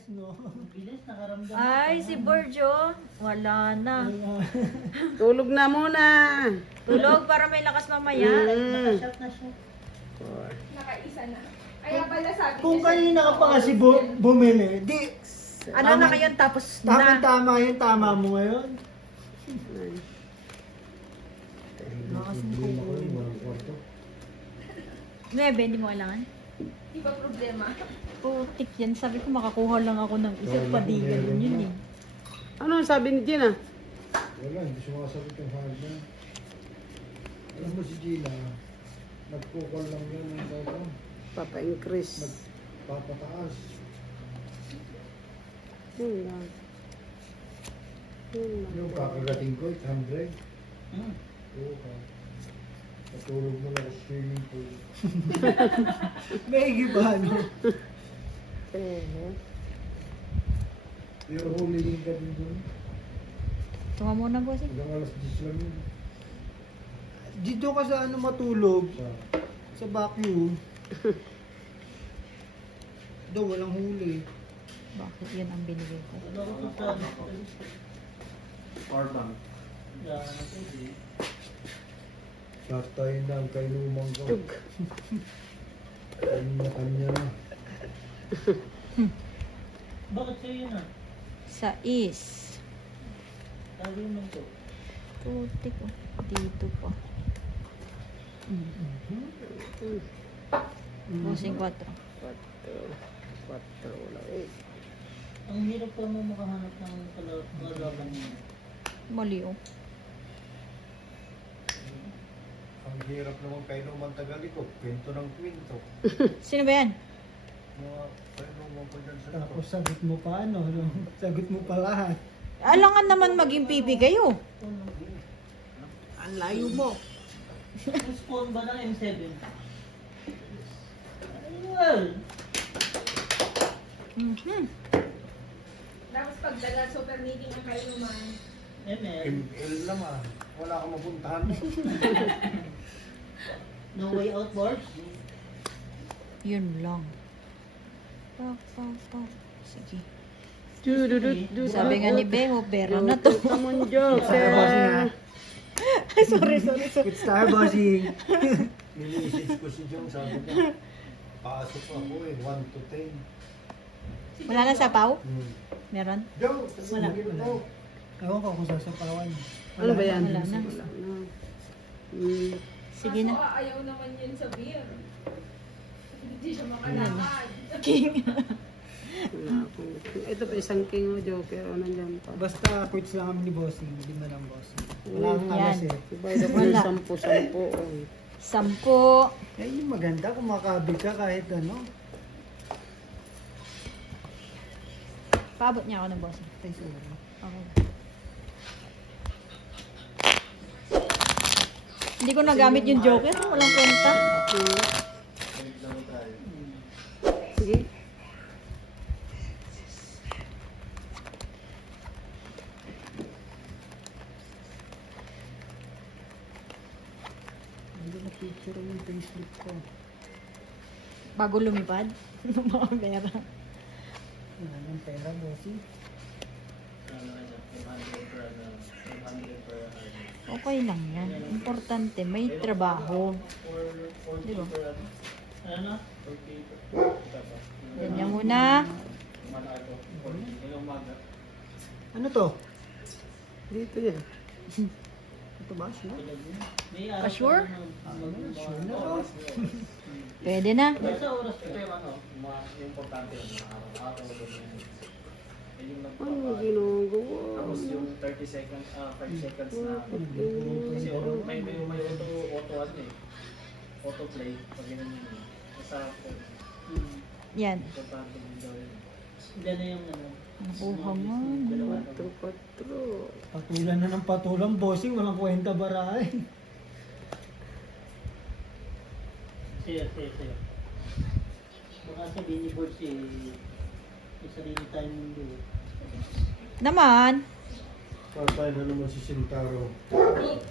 bilis, no? Bilis, nakaramdam. Ay, si Borjo. Wala na. Tulog na muna. Tulog para may lakas mamaya. Nakashot na siya. Nakaisa na. Kaya pala sabi Kung niya sa kanina ka inyo, pa kasi bumili, di, Ano na ngayon tapos na. tama yun, tama mo ngayon. Nuebe, hindi mo kailangan? Di ba problema? Putik yan. Sabi ko makakuha lang ako ng isa't padigan yun eh. Ano ang sabi ni Gina? Wala, hindi sumasagot yung hard na. Alam mo si Gina, nagkukol lang yan ng tao. Papa-increase. Nagpapataas. Yun lang. Yun lang. Yung kakagating ko, 800. Hmm. Oo ka. Natulog mo na sa swimming pool. May iba, no? Eh, Pero hulihin ka din doon. Tunga muna boss eh. Hanggang alas 10 lang yun. Dito ka sa ano matulog, Sa sa vacuum. Daw, walang huli. Bakit yun ang binigay ko? Ano ko sa Power bank. pwede. tatay na ang kainuman ko. Kanya-kanya na. Bakit sa'yo yun ah? Sa is. Sabi mo to. Putik oh. Dito pa. Bossing 4. 4. 4 wala eh. Ang hirap pa mo makahanap ng kalaban niya. Mali oh. Ang hirap naman kainuman tagalikot. Kwento ng kwento. Sino ba yan? Mga kainuman ko dyan sa Tapos sagot mo pa ano, no? Sagot mo pa lahat. Alangan naman maging pipi kayo. Ang layo mo. Yung spawn ba ng M7? Well, Mhm. Tapos pagdaga super meeting ang kainuman. ML. ML lang ah. Wala akong mapuntahan. No way out board. Yun lang. Pa. Sige. Sabi nga ni Beho, pero na to. Tamon Star bossing ha. joke. Ay, sorry. Good star bossing. Mini-message ko si Jong, sabi niya, pasok ako eh, 1 to 10. Wala na sapaw? Hmm. Meron? Jong, Wala. mo. Ewan ko kung sasapawan. Ano ba yan? Wala na. Wala na. Mm. Sige Kaso na. ayaw naman yun sa beer. Hindi siya makalakad. King. Wala akong... Ito pa isang king o joker o nandyan pa. Basta quits lang kami ni bossing, hindi man lang bossing. Wala kang Yan. alas eh. Ibayad ako ng Wala. 10. 10. Eh, yung maganda kung makabig ka kahit ano. Paabot niya ako ng boss. Ay, sorry. Okay. Hindi ko nagamit yung joker. Walang kwenta. Sige. Hindi na picture yung payslip ko. Bago lumipad. Ng mga pera. Wala nang pera, bossing. Okay lang yan. Importante, may trabaho. Di ba? Ano? Ganyan muna. Ano to? Dito yan. Ito ba? Sure? May Pa-sure? Sure na to. Pwede na. Sa oras ko. Ano ginagawa? Tapos yung 30 seconds, 5 seconds na kasi may auto ano eh. Auto play pag ganun yun. Sa Yan. importante din daw yun. Diyan na yung ano. Nakuha mo. 4. Patulan na ng patulang, bossing. Walang kwenta barahin. Sir. Baka sabihin ni Board may sarili tayong mundo. Naman. Patay na naman si Sintaro.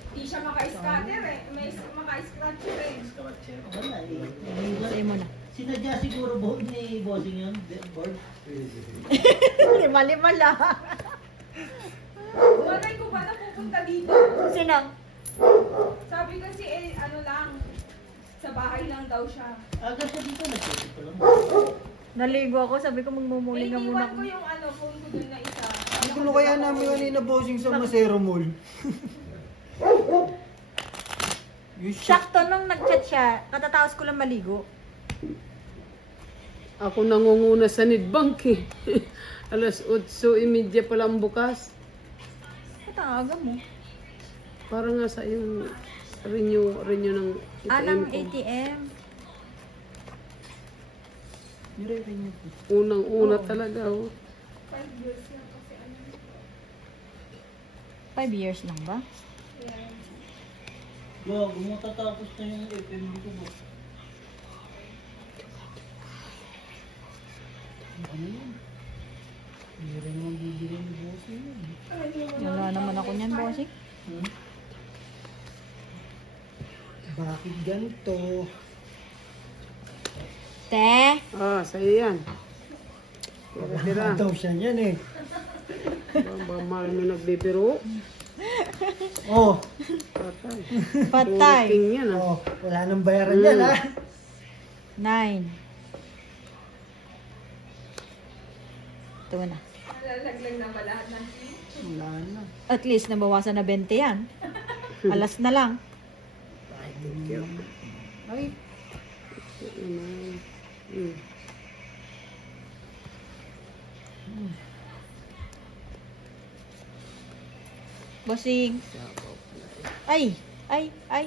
Di siya maka-scatter eh. May maka-scratcher eh. Scratcher. Wala eh. Sa'yo mo na. Sinadya siguro board ni bossing yun. Board. Lima-lima lang. Malay ko ba na pupunta dito? Sino? Sabi kasi eh, ano lang, sa bahay lang daw siya. Agad siya dito, nagpapit ko lang. Naligo ako, sabi ko magmumuli nga muna Iniwan ko yung ano, phone ko dun na isa. Ang gulo kaya namin kanina bossing sa Masero Mall. Yung shot. Sakto nung nag-chat siya, katatapos ko lang maligo. Ako nangunguna sa Nedbank eh. Alas 8:30 pa lang bukas. At ang aga mo. Para nga sa yung renew ng Ng ATM ko. ATM. Nire-renew ko. Unang-una talaga. Oh. 5 years lang kasi ano. 5 years lang ba? Yeah. Yo, matatapos na yung FM ko boss. Ano yun? Hindi rin naman bibili ni bossing yun. Wala naman ako niyan, bossing. Bakit ganito? Te! Ah, sa'yo yan. Tira-tira. Daw siya niyan eh. Baka mahal mo nagbibiro. Oh, Patay. Patay. King yan ah. oh, wala nang bayaran yan ha. 9. Ito na. Nalalaglag na ba lahat ng team? Wala na. At least nabawasan na 20 yan. Alas na lang. Ay, Bossing. Ay! Ay! Ay!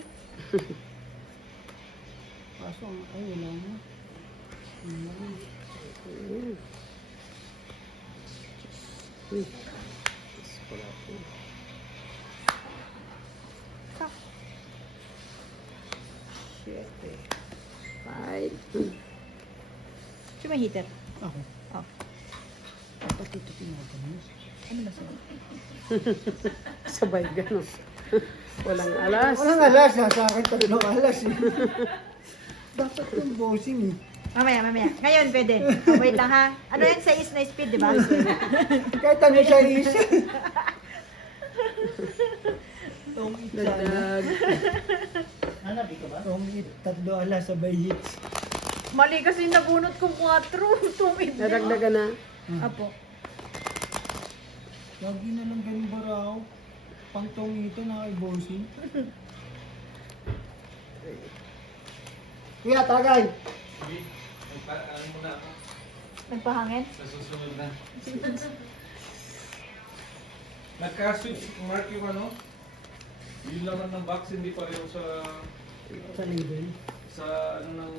kaso, ay wala na. Five. Siya may heater. Ako. Oh. Dapat ito tinatanong. Ano ba sa'yo? Sabay gano'n. Walang alas. Walang alas, nasa akin tatlong alas eh. Dapat yung bossing eh. Mamaya. Ngayon pwede. Oh, wait lang ha. Ano yan? 6 na speed, di ba? Kahit ano siya is. Tong it sana. Dadag. Hanabi ka ba? Tong it, tatlo alas sabay hits. Mali kasi nabunot kong 4. Tumid na. Dadagdagan na. Apo. Lagi na lang ganun ba raw? Pantong ito na kay bossing. Kuya, tagay! Ano muna ako? Nagpahangin? Sa susunod na. Nagka-switch mark yung ano? Yung laman ng box hindi pareho sa Sa label. sa ano ng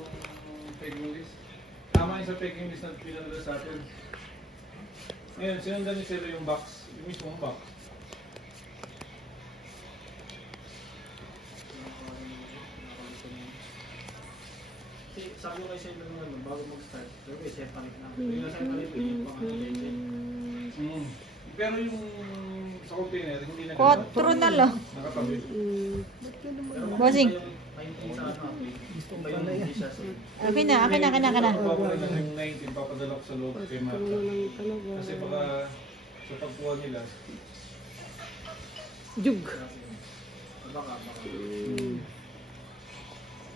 pegging list. Tama yung sa pegging list na pinadala sa atin. Ngayon, sinundan ni Sir yung box, yung mismong box. Sabi ko kay Sir naman, bago mag-start, sabi ko, Sir, palit na. Yung nasa palit, yung pang Pero yung sa container, hindi na 4 na lang. nakatabi. Pero Bossing. may yung sa ano, gusto ba yung hindi siya sa... Akin na. Papalit na yung 19, papadala ko sa loob kay Marta. Talaga. Kasi baka sa pagkuha nila, Jug. baka.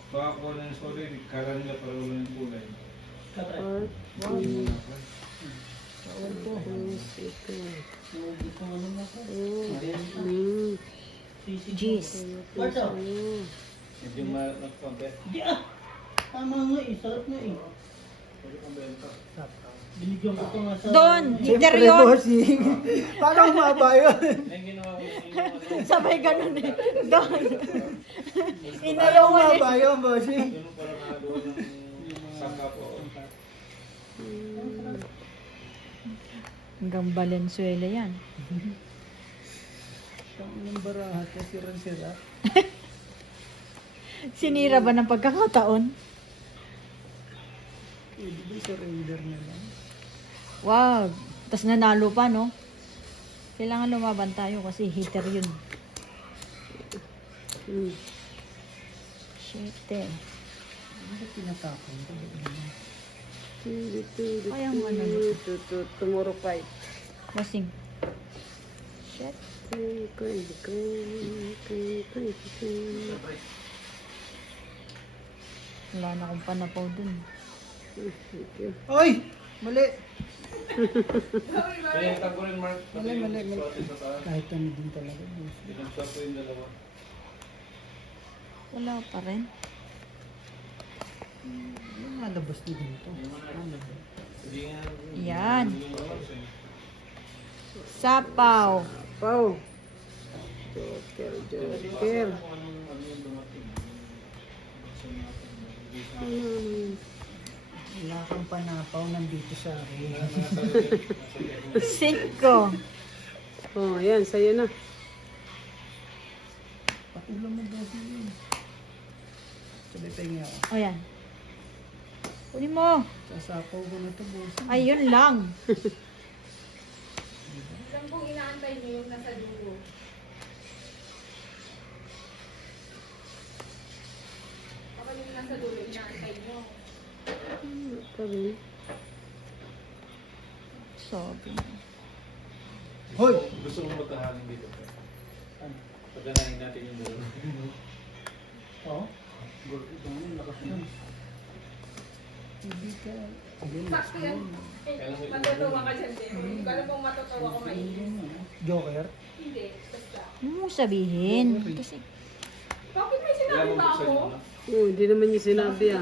Baka kuha na yung story, kala nila para ulo yung kulay. Katay. Hindi mo na pa. Hindi ko ano na ko. Jeez. What's up? Medyo nagpambet. Di ah! Tama nga eh, sarap nga eh. Pwede pang benta. Binigyan ko ito nga sa... Doon! Heater Siyempre yun! bossing. Paano humaba yun? Yung ginawa ko yung ano, Sabay ganun eh. Doon! Paano Inayawan eh. humaba yun bossing? yun parang nakadoon ng sangka po. Hanggang Valenzuela yan. Ang ng barahat na sira. Sinira ba ng pagkakataon? Pwede ba sa raider na lang? Wow! Tapos nanalo pa, no? Kailangan lumaban tayo kasi heater yun. Hmm. 7. Ano tinatapon ko? Kaya ang ano Tomorrow 5. Lasing. Shit. Wala na akong panapaw dun. Ay! Mali! Kaya tago rin, Mark. Mali. Kahit ano din talaga. Pinag-shot ko yung dalawa. Wala pa rin. Malabas na dito. Hindi nga. Yan. Sapaw. Pau. Joker. Wala kang panapaw nandito sa akin. 5. Oh, yan, sa'yo na. Patulang mo daw yun. Sabay pahingi ako. O yan. Kunin mo. Sasapaw ko na ito, boss. Ayun lang. Ilan pong inaantay niyo yung nasa dulo? Baka yung nasa dulo, inaantay niyo. Sabi. Sabi. Hoy! Gusto mo magkahaling dito. Paganahin natin yung dalawa. Oo. Ito nga, lakas yun. Hindi ka. Sakto yan. Matutuwa ka dyan, Demo. Kung alam mong matutuwa ko maingin. Joker? Hindi, basta. Ano mo sabihin? Kasi Bakit may sinabi ba ako? Oh, hindi naman niya sinabi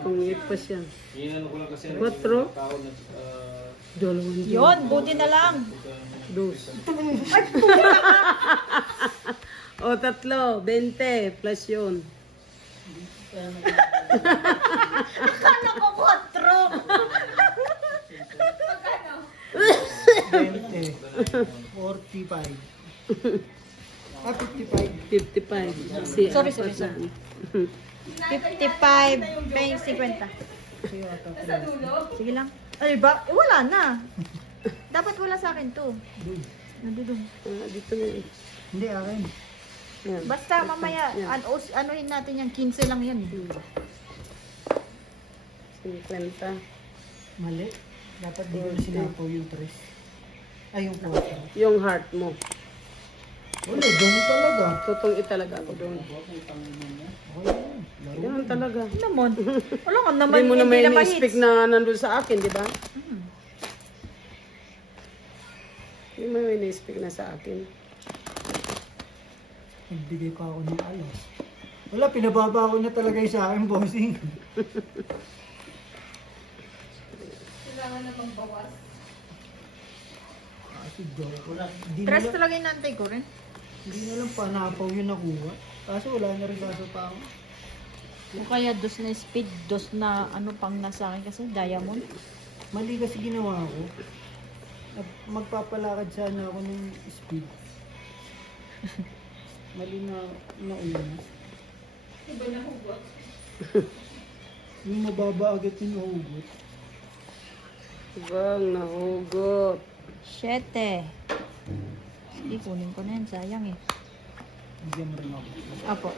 Kung 8 pa siya. Iyan ko lang kasi. 4. Tao na. Dalawang yun, buti na lang. dos. O, 3. 20 plus yun. Akala ko 4. Magkano? 20. 45. 55. 55. Si Sorry. Inaantay 55, 50. Sa'yo ata. Nasa dulo? Sige lang. Ay ba? Wala na. Dapat wala sa akin to. Doon. Nandun. Dito na eh. Hindi, akin. Yan. Basta mamaya, Yan. anuhin natin yung 15 lang yan. 50. Mali. Dapat di ko na sinapaw yung 3. Ay, yung 4. Yung heart mo. Wala, ganun talaga. Totong italaga ako doon. Okay yan. Laro. Ganun talaga. Naman. Wala ka naman. Hindi mo na may na na-speak ma-hits. na nandun sa akin, di ba? Hindi mo may na-speak na sa akin. Nagbigay pa ako ng alas. Wala, pinababa ko na talaga yung sa akin, bossing. Kailangan na magbawas. Kasi joke. Di Tres na, talaga yung nantay ko rin. hindi na lang panapaw yung nakuha. Kaso wala na rin sasapaw. O kaya dos na speed, dos na ano pang nasa akin kasi diamond. Mali kasi ginawa ko. Magpapalakad sana ako ng speed. Mali na una. Iba na hugot. Yung mababa agad yung hugot. Bang, nahugot. 7. Sige, kunin ko na yan. Sayang eh. Bigyan mo rin ako. Apo.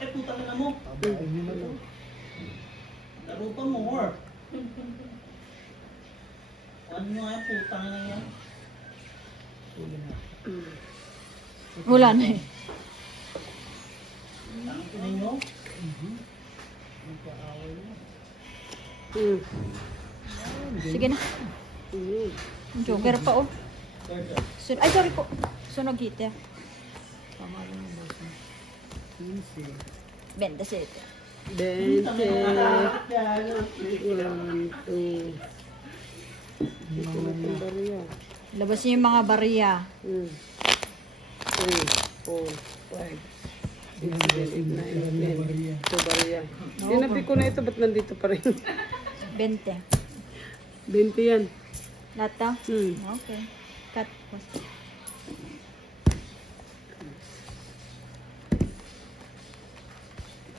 Eh, puta ka na mo. Pabain nyo na lang. Laro pa more. Ano nyo nga yung putang na yan? Huli na. Wala na eh. Tangin ninyo. Magpaaway na. Sige na. Joker pa oh. Ay, sorry po. Sunog hita. Tama lang yung bossing. 15. 27. 20. Yan. 1, 2. Mga Bariya. Labas niyo yung mga bariya. 3, 4, 5, 6, 7, 8, 9, 10. Ito bariya. Sinabi ko na ito, ba't nandito pa rin? 20. 20 yan. Lahat to? Hmm. Okay. Cut.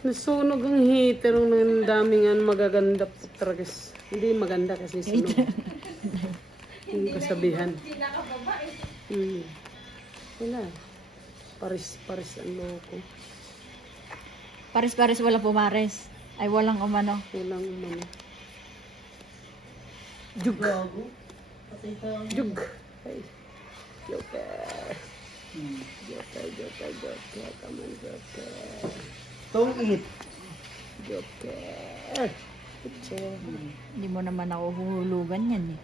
Nasunog ang heater ng daming magaganda po talaga. Hindi maganda kasi sunog. Yung kasabihan. Hindi nakababa eh. Wala. Paris ang loko. Pares-pares wala pumares. Ay walang umano. Walang umano. Gago. Patay ka. Jug. Ay. Joker. Joker. Come on, Joker. Don't eat. Joker. Picture. Hindi mo naman ako huhulugan yan eh.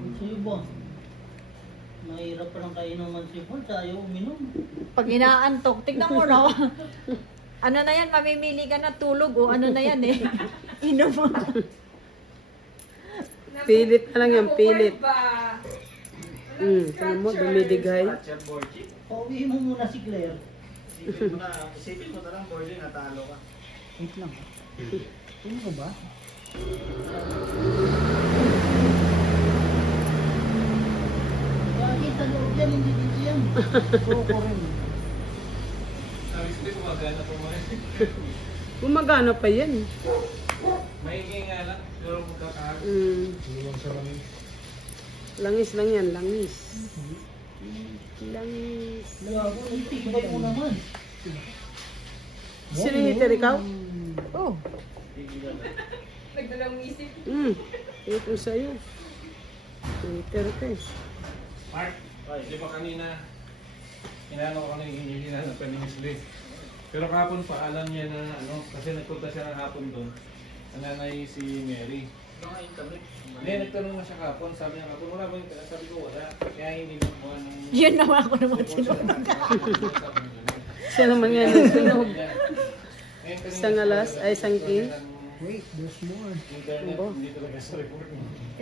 Ang sa'yo ba? Mahirap pa lang kayo naman sipon. Tayo uminom. Pag inaantok, tignan mo no. Ano na yan, mamimili ka na tulog o ano na yan eh. Inom mo. Pilit na lang yan, pilit. Ba? Tingnan mo, dumidigay. Scratcher boarding. Pauwihin mo muna si Claire. Isipin mo na lang boarding, natalo ka. Wait lang. Ano ko ba? Bakit sa loob yan, hindi dito yan. Ko rin. Sabi ko, gumagana pa mo rin. Gumagana pa yan. Maingay nga lang, pero magkakaroon. Hindi lang sa langis. Langis lang yan, langis. Langis. Gago, nagtibay mo naman. Sino yung heater, ikaw? Oh, Nagdalang isip. Ito sa'yo. Heater ka eh. Mark, di ba kanina, inano ko kanina, hinahanapan pa ni Miss Lee. Pero kahapon pa, alam niya na ano, kasi nagpunta siya ng hapon doon. Ang nanay si Mary. Hindi, nagtanong na siya kahapon. Sabi niya kahapon, wala ba yung sabi ko, wala. Kaya hindi nakuha ng... yun naman ako naman sinunod. Siya naman yan ang sunog. Isang alas, ay isang king. Wait, there's more. Internet, hindi talaga sa report.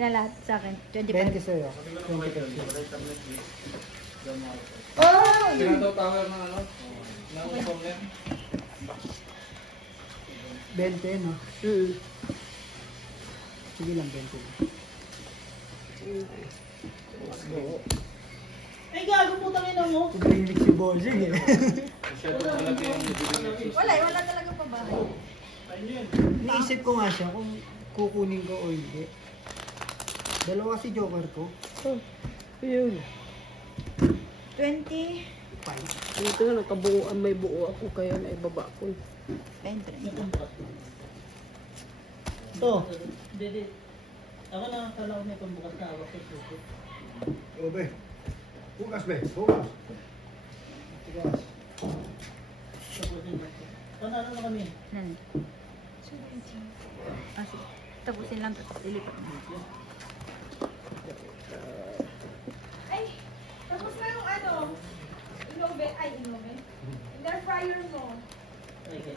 Lahat sa akin, 20 25. sa'yo. Sila daw tower ng ano? Ng Somner. 20, no? Sige lang, 20. Ay, gago, putang ina mo. Tuminglik si Bossing eh. Masyado malaki yung nabili ng Wala talaga pa bahay. Naisip ko nga siya kung kukunin ko o hindi. Dalawa si Joker ko. Ayun. 20. Dito nga nakabuuan, may buo ako kaya naibaba ko. 20. Ito. Dede. Ako na akala ko may pambukas na awak sa suko. O, be. Bukas, be. Bukas. Bukas. Tapusin natin. Panalo na kami. Nan. Ah, sige. Tapusin lang to. Ilipat mo. Ay, tapos na yung ano, inoven. Air fryer mo. Ay, kaya.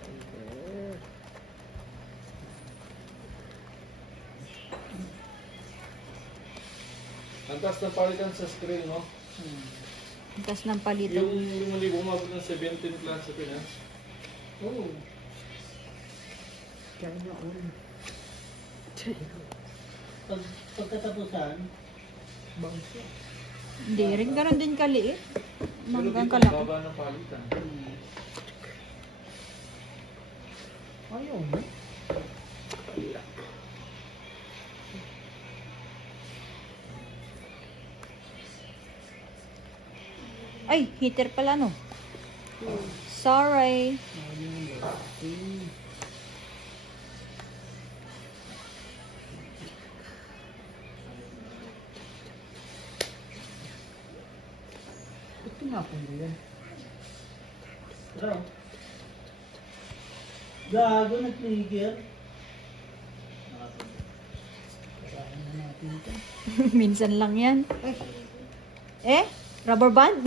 Ang taas ng palitan sa screen, no? Ang taas ng palitan. Yung muli bumabot ng 17 plus sa Pinas. Oo. Kaya na all. Pagkatapusan, Bounce yan. Hindi rin ganun din kaliit. Pero Hanggang dito, kalaki. baba ng palitan. Ayaw mo. Ay, heater pala no. Sorry. Ba't tinapon mo yan? raw. Gago, nag-trigger. Kasama na natin ito. Minsan lang yan. Eh? Rubber band?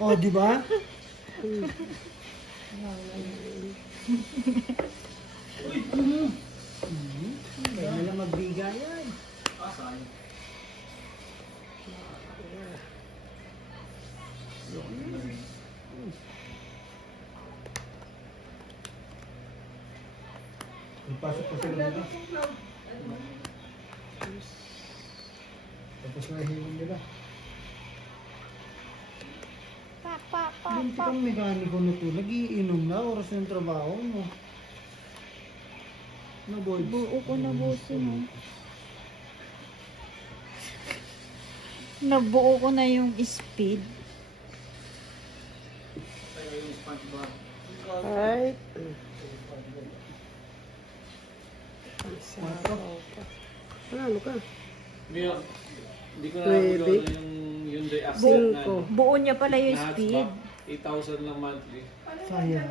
Oh, di ba? Kaya na lang magbigayan. Ipasok pa sila nila. Tapos na hiling nila. Hindi kang mekaniko na to. Nagiinom na oras ng trabaho mo. No, boy. Buo ko na bossing oh. Nabuo ko na yung speed. Ay. Ano ka? Ngayon, hindi ko na Pwede. nabulol yung Hyundai Accent na Cinco. Buo niya pala yung na speed. hatchback, 8,000 lang monthly Sayang.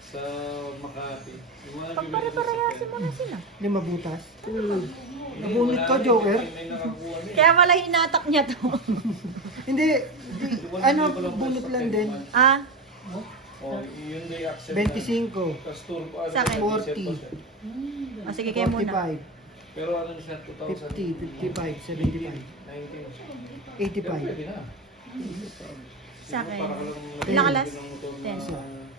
sa Makati. Yung mga Pagpare-parehasin mo na sila. Lima butas. Hmm. Nabunot ka, Joker? May nakakuha na Kaya pala hinatak niya to. Hindi. Ano, bunot lang din. Ah, Oh, Hyundai Accent 25. Tapos turbo, ano, Sa akin. 40. sige kayo muna. 45. Pero ano siya, 2,000? 50, 55, 75, 19. 85. Pwede na. Sa akin. Para ka lang Ilang alas? binumotor na 10.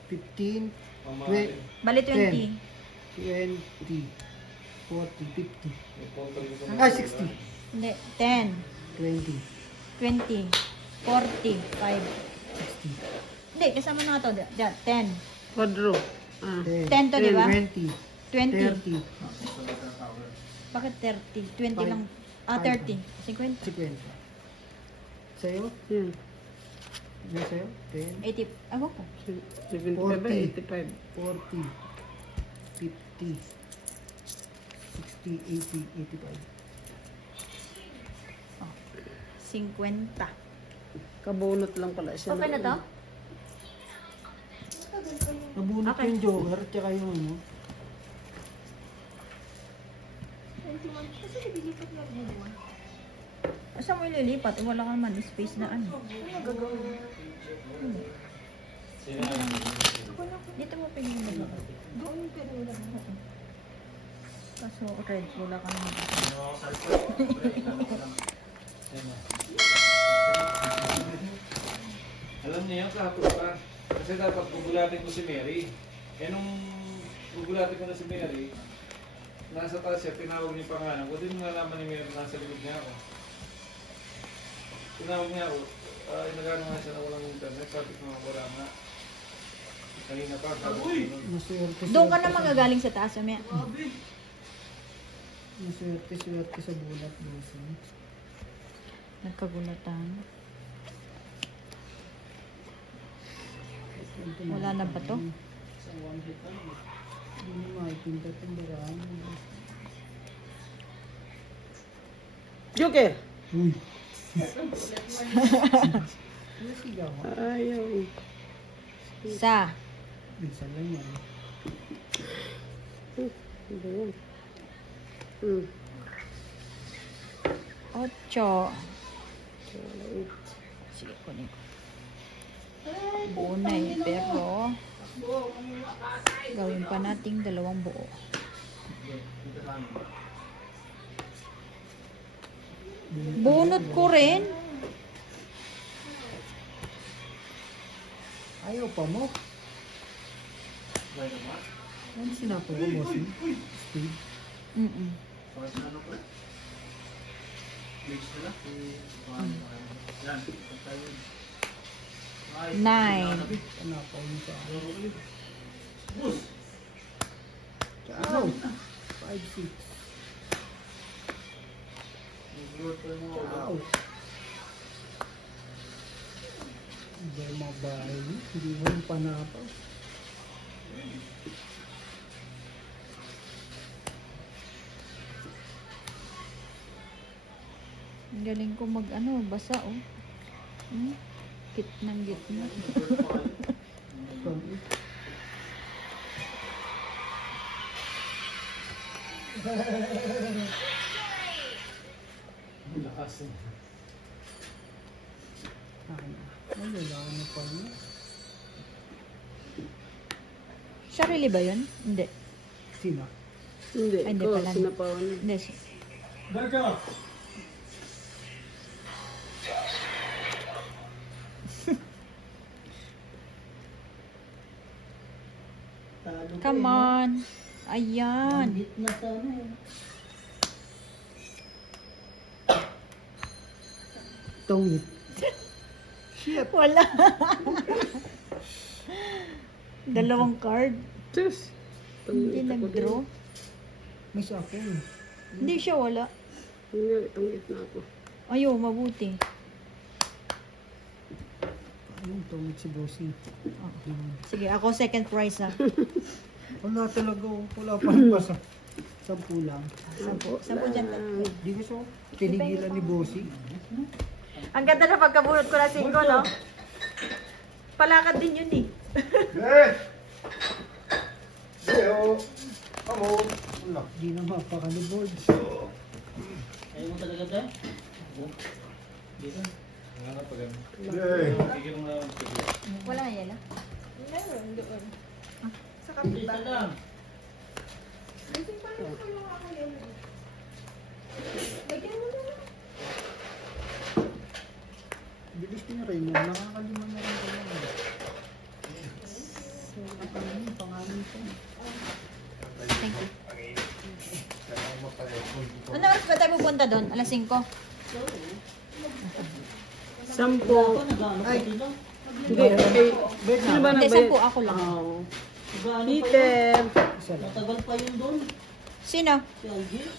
15, mamahalin. Bali 20. 20, 40, 50. May kontra yung mga- Ah, 60. Hindi, 10, 20, 20, 40, 5. 60. Hindi, kasama na to. Diyan, 10. Quadro. Ah. 10 to, di ba? 20, 20. 30, Bakit 30? 20 lang. Ah, 30. 50. 50. Sa'yo? Yan. Ano sa'yo? 10, 80. Ako po. 75 ba? 85. 40, 50, 60, 80, 85. 50. Kabunot lang pala siya. Okay na to? Nabunot Okay. yung Joker, tsaka yung ano. Saan mo ililipat? Wala ka naman space na ano. Dito mo pinili. Doon pinili. Kaso red, wala ka naman. Alam niya yung kahapon pa. Kasi dapat gugulatin ko si Mary. Eh nung gugulatin ko na si Mary, nasa taas siya, tinawag niya yung pangalan ko. Di mo nalaman ni Mary, nasa likod niya ako. Tinawag niya ako, nagano nga siya na walang internet. Sabi ko nga, wala nga. Kanina pa, sabi ko nun. Maswerte, Doon ka na swerte magagaling sa taas, Amya. Maswerte, swerte sa bulat. Bossing. Nagkagulatan. Wala na ba to? Hindi mo makikita itong baraan. Joker! Uy! Ano sigaw? Ayaw. Sa. Minsan lang yan. Ano ba yan? Hmm. 8. Sige, kunin ko. Buo na eh, pero gawin pa nating 2 buo. Bunot ko rin. Ayaw pa mo. Ano sinapo ko, bossing? Speed? Mm-mm. 9. Panapaw mo sa akin. Ciao! 5, 6. Ciao! Iba yung mga bahay mo. Hindi mo yung panapaw. Ang galing ko mag ano, basa oh. Gitnang gitna. Lakas eh. Ay, wala na pa niya. Sarili ba yun? Hindi. Sino? Hindi, Ay, hindi ikaw, pala. sinapawan. Hindi. Talo ko Come eh, no? on. Ayan. Bandit na sana eh. Tongit. Shit. Wala. Dalawang card. Diyos. Hindi Tangit ako nag-draw. May sa akin. Hindi siya wala. din. Hindi, tangit na ako. Ayaw, mabuti. Ayun, tungit si Bossy. Sige, ako second prize ah. Wala talaga. Wala pa rin pa sa 10 lang. Sampu dyan. Di ko so, tinigilan ni Bossy. Ang ganda na pagkabunot ko na 5, no? Palakad din yun eh. Eh! Leo! Amo! Wala. Di na mapakaliboard. Ayaw mo talaga tayo? Dito. Wala na pag ano. Eh! Tigil mo na lang tigil. Wala nga yela. Meron doon. Sa Hindi, kapita. isa lang. Gising pa rin ko yung ako yun. Lagyan mo na lang. Bilis ko na rin. Nakakalima na rin ko lang. Pangalan ko. Thank you. Ano oras ba tayo pupunta doon? Alas 5? 10. Sampo. Ako, nag-ano pa dito? Hindi, okay. Sino ba Hindi, nagbayad? 10 ako lang. Oo. Nag-ano pa yun? Peter. Isa lang. Matagal pa yun doon. Sino? Si Algie.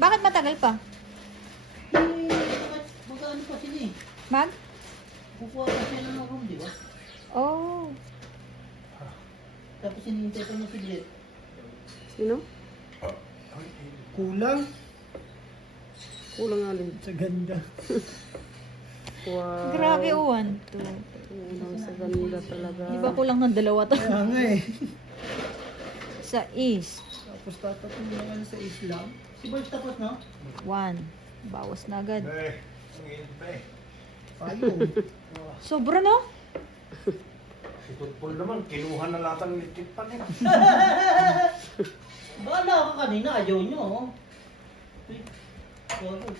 Bakit matagal pa? Mag-ano pa sila eh. Mag? Kukuha pa sila ng room, di ba? Oh. Tapos hinihintay pa niya si Jet. Sino? Kulang. Kulang nga din. Sa ganda. Wow. Grabe, 1, 2. Kulang sa ganda talaga. Di ba kulang ng 2 to? Kaya nga eh. Sa is. Tapos tatapin mo naman sa Islam. Si Bert tapos, no? 1. Bawas na agad. Eh! Ang init pa eh. Ayaw. Sobra no? Si Tutpol naman, kinuha na lahat ang litit pa niya. Baala ka kanina, ayaw nyo, oh. Uy, sorry.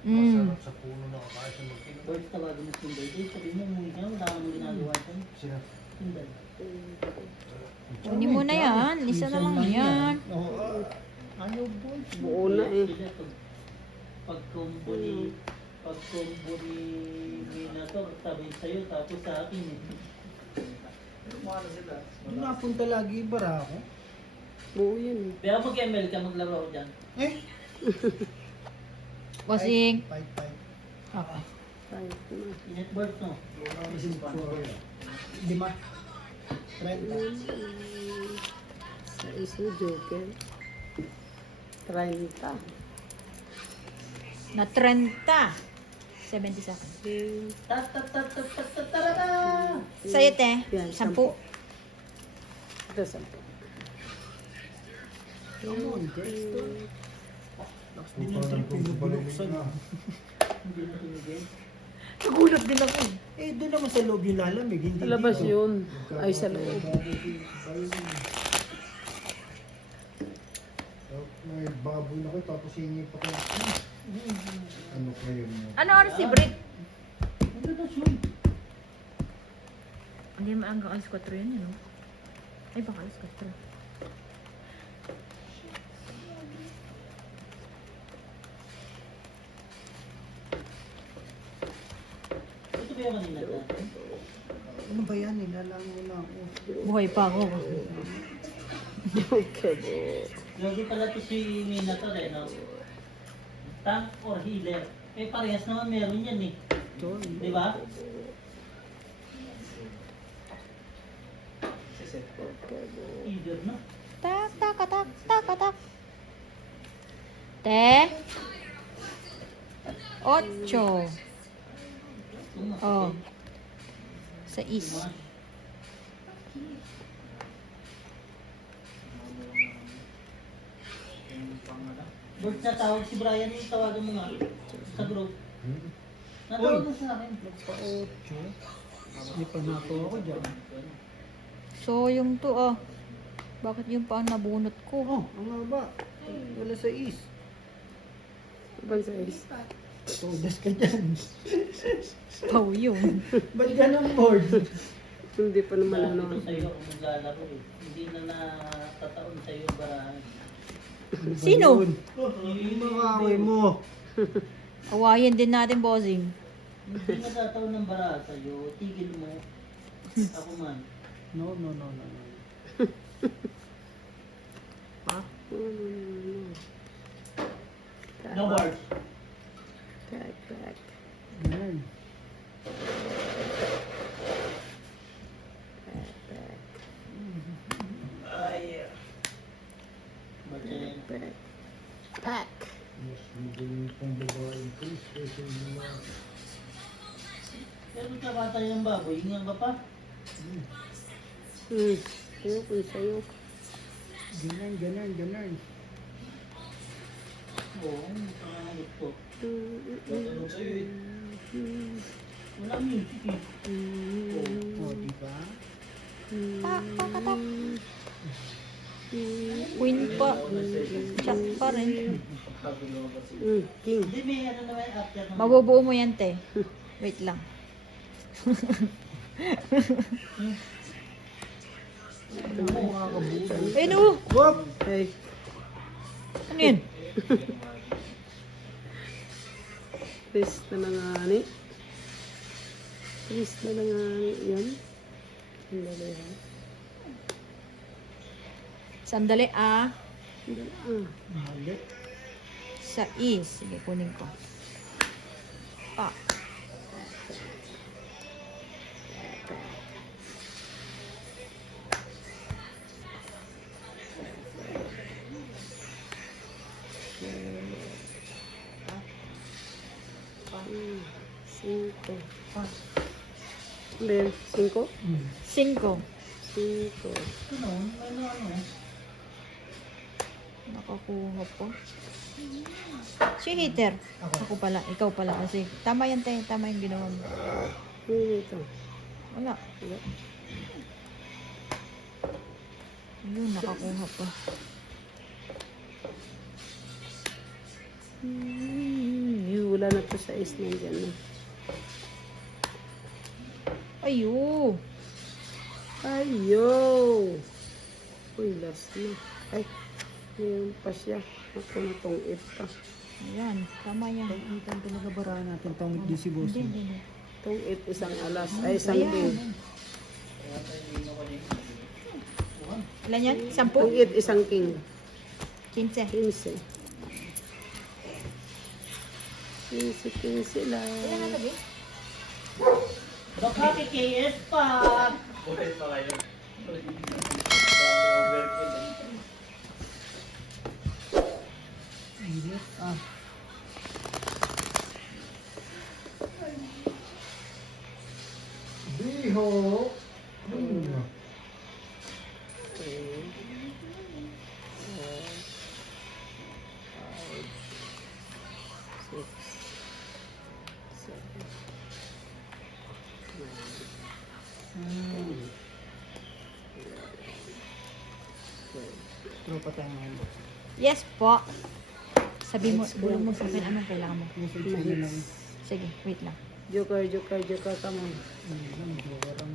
Mm. Sa puno na kakain sa magkino. Bert, tawagan mo si Tinday. Sabi mo, umuwi ka, wala kang ginagawa dyan. Sino? Tinday. Kunin mo na yan. Isa na lang yan. Oo. Ayaw boy. Buo na eh. Sila to. Pag-combo ni Minato, sabi sa'yo, tapos sa akin eh. Hindi napunta lagi bara ako. Buo yun eh. Kaya mag-ML ka, maglaro ako dyan. Eh? Bossing. Fight. Okay. Kahit na. Inet Bert, no? 5. 30. Sa iso, Joker. 30. Na 30. 70 sa akin. Ta-ta-ta-ta-ta-ta-ta-ta! Sa'yo, te. Yan, 10. Ito, 10. Come on, girls. Lakas din Ito yung lang trip. kung Pinubuluksan. na. Hindi na tinigil. Nagulat din ako. Eh, doon naman sa loob yung lalamig. Hindi Sa labas dito. yun. Ay, sa loob. May baboy na kayo, tapos hingi pa kayo. Ano kayo mo? Ano oras si Brit? Ano na siya? Hindi naman hanggang alas 4 yun, yun. Ay, baka alas 4. Ito ba yung kanina natin? Ano ba yan? Nilalang mo na ako. Buhay pa ako. Joker, bo. Lagi pala ito si Minato rin, no? Tank or healer. Eh, parehas naman meron yan eh. Di ba? Healer na. Tak, tak, tak, tak, tak. Te. 8. Oh. Sa is. Bert, natawag si Brian, tawagan mo nga sa group. Natawag mo sa akin. Pa-8. Hindi pa nato ako dyan. So, yung to, oh. Bakit yung pa ang nabunot ko? Oh, ang haba. Wala sa is. Ibang size. Todas ka dyan. Pau yun. Ba't ganun board? Hindi pa naman ano. Sabi ko sa'yo kung maglalaro eh. Hindi na natataon sa'yo barahan. Sino? Yung mga away mo. Awayin din natin, bossing. Hindi natataon ng bara sa'yo. Tigil mo. Ako man. No. No words. Back, back. Ganun. Batin. Back. Pack. Mas magaling pang babae Chris kasi yung mga Pero kakatay ng baboy, hingan ka pa. Sa'yo, kung sa'yo. Ganun. Oo, pangangalit ko. Wala music eh. O, diba? Tak. Queen pa. Jack pa rin. King. Hindi, may ano naman after ng... Mabubuo mo yan, te. Wait lang. Ayun o. Wop! Hey. Ano yun? Chris na nangani. Chris na nangani. Yan. Ang dali ha. Sandali ah. Mali. Sa is. Sige, kunin ko. Pa. Cinco. Ben, cinco? 5. Cinco. Ito noon, may ano. Nakakuha po. Si Hater. Ako pala. Ikaw pala kasi. Tama yan, te. Tama yung ginawa mo. Ano ito? Wala. Yun, nakakuha pa. Wala na to sa is nandiyan na. Ayo. Ayo! Uy, last na. Ay, mayroon pa siya. Ako na tong it pa. Ayan. Tama yan. Itan talaga baraan natin tawid din si boss. Hindi. Tong it isang alas. Ay, isang Ayan. king. Ilan yan? 10? Tong it isang king. 15. 15. 15 lang. Ilan na tabi? Baka KKS pa. Init. Ah. Biho! Tropa tayo ngayon. Yes po. Sabi mo, bulong mo sa akin anong kailangan mo. Message ko na lang. Sige, wait lang. Joker, come on. Joker ang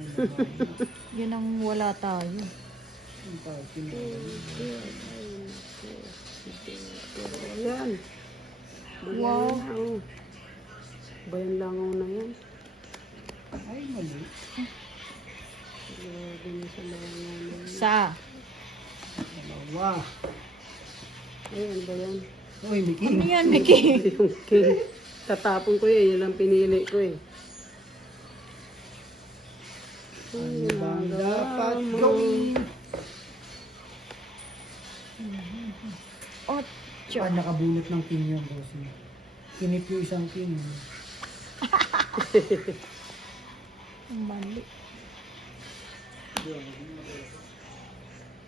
Yun ang wala tayo. yung tayo. Ayan. Wow. Bayan langaw na yan. Ay, mali. Grabe na sa langaw na yan. Sa. Dalawa. Ayan ba yan? Uy, Mickey. Ano yan, Mickey? Yung king. Tatapon ko yan. Yan ang pinili ko eh. Ano bang dapat gawin? Ocho. Pa nakabunot ng king yung boss niya. Kinip yung isang king. Mali.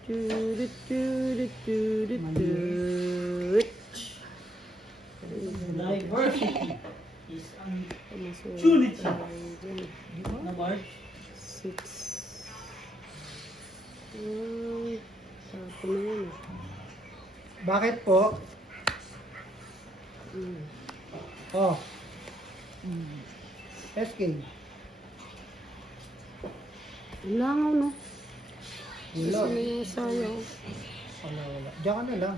Tudut, tudut, tudut, tudut. Diversity is an Pumasok opportunity. tayo dyan. na bar. 6. Tapon na yan. Bakit po? Mm. Oh. SK. Ang langaw no? Wala. Gusto na yung sayaw. Wala. Diyan ka na lang.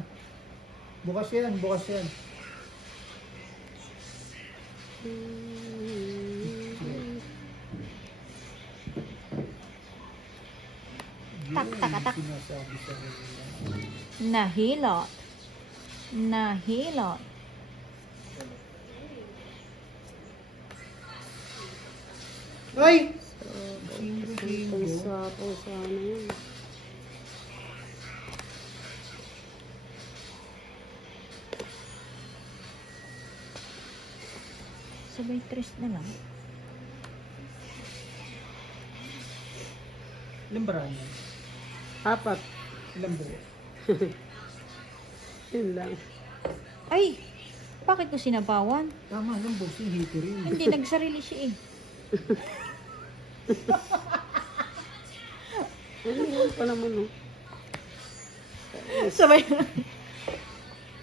Bukas yan, bukas yan. Tak, tak, tak. Sinasabi sa kanila. Nahilot. Nahilot. Ay! Ang sapaw sana yun. Sabay tres na lang. Ilang barang yan? 4. Ilang buo? Yun lang. Ay! Bakit ko sinabawan? Tama lang, boss. Yung hater yun. Hindi, nagsarili siya eh. Ano yun pa naman, oh. Sabay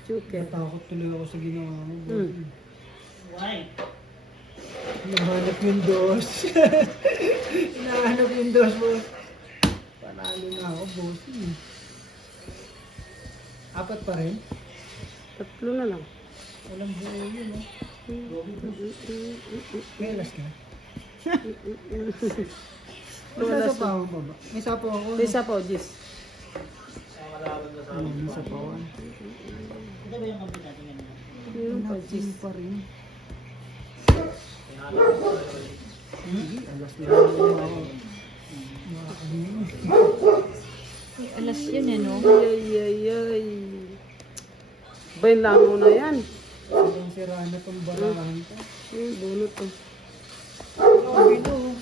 Joker. Natakot tuloy ako sa ginawa mo, boss. Why? Hinahanap yung dos. Hinahanap yung dos, boss. Panalo na ako, boss. Apat pa rin? 3 na lang. Walang buo yun, oh. May alas ka? May sasapawan pa ba? May sapaw ako. May sapaw, Jis. May sapawan. Ito ba yung kapit natin yan? Meron pa, Natin Jis. pa rin. Hindi, alas na lang ako. May alas yun eh, no? Ay, ay, ay. Ba yung lango na yan? Sobrang sira na tong barahan ko. Bunot to. Okay no.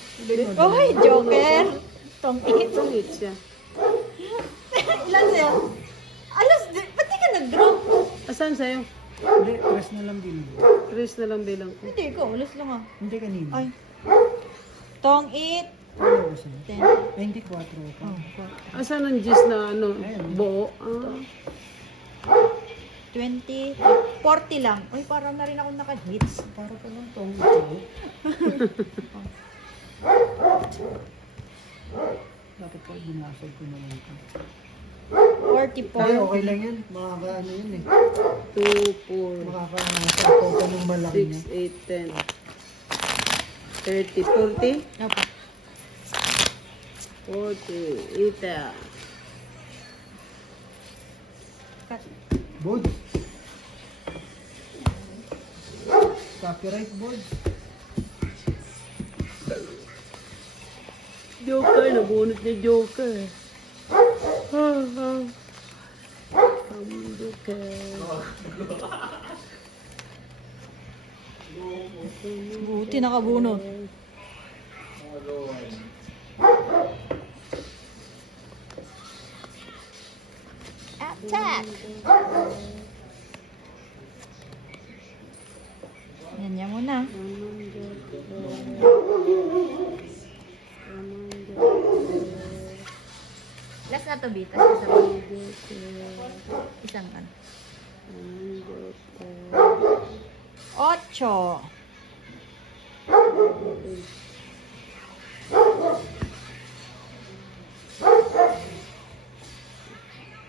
Oh, hi, Joker! Tong it. Itong hit siya. Ilan siya? Alas, ba't di ka nag-drop? Asan sa'yo? Hindi, press na lang din. 3 na lang bilang ko. Hindi, ikaw, alas lang ah. Hindi kanina. Ay. Tong it. Ano ko sa'yo? 10. 24 pa. Oh, Asan ang Jis na ano? Buo? Ah. 20. 40 lang. Uy, parang na rin ako naka-hits. Para pa lang tong ito. Dapat pa binasag ko na lang ito. 44. Ay, okay lang yan. Makakaano yun eh. 2, 4, Makakasapaw pa ng malaki niya. 6, 8, 10. 30, 40? Opo. 40, ita. Cut. Bods. Copyright bods. Joker, nabunot niya Joker. Ang Joker. Buti nakabunot. Attack! Ganyan mo na. Last na to, Bita. Isang kan. 8.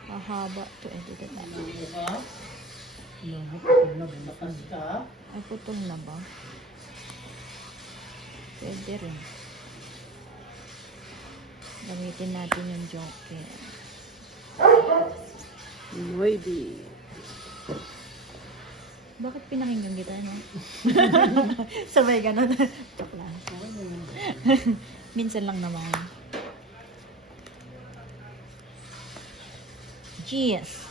Mahaba to. Dito tayo. Ano ka? Lakas ka? Ay, putol na ba? Pwede rin. Gamitin natin yung joker. Noidi. Bakit pinakinggan kita, no? Sabay ganun. Joke lang. Minsan lang naman. Cheers.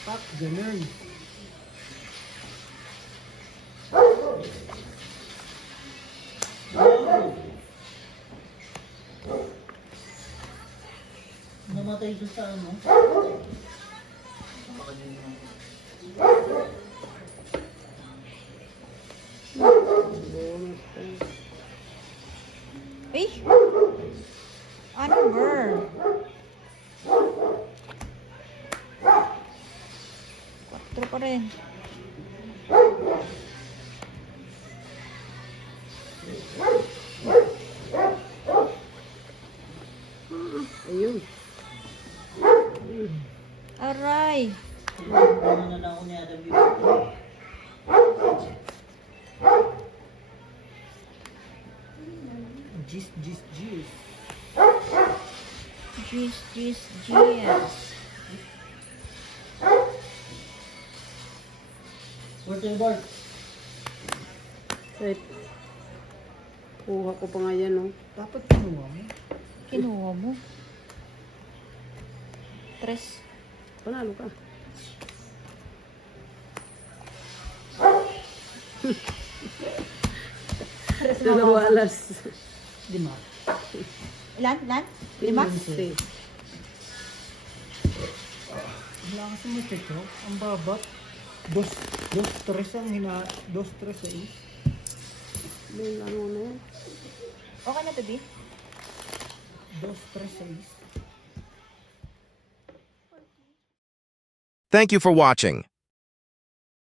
Pak, ganun. Namatay siya sa ano? Ay! Ano, girl? 4 pa rin. Aray. Ano na lang ako ni Adam dito. Jis. Jeez. Portal board. Right. Kuha ko pa nga yan, oh. Dapat kinuha mo. Kinuha mo. Tres. Panalo ka. Tres Dalawa alas. 5. Ilan? 5? 15. Wala kasi masik, no? Ang babat. Dos tres ang dos tres sa is. May ano na yan. Okay na to, B? Dos tres sa is. Thank you for watching.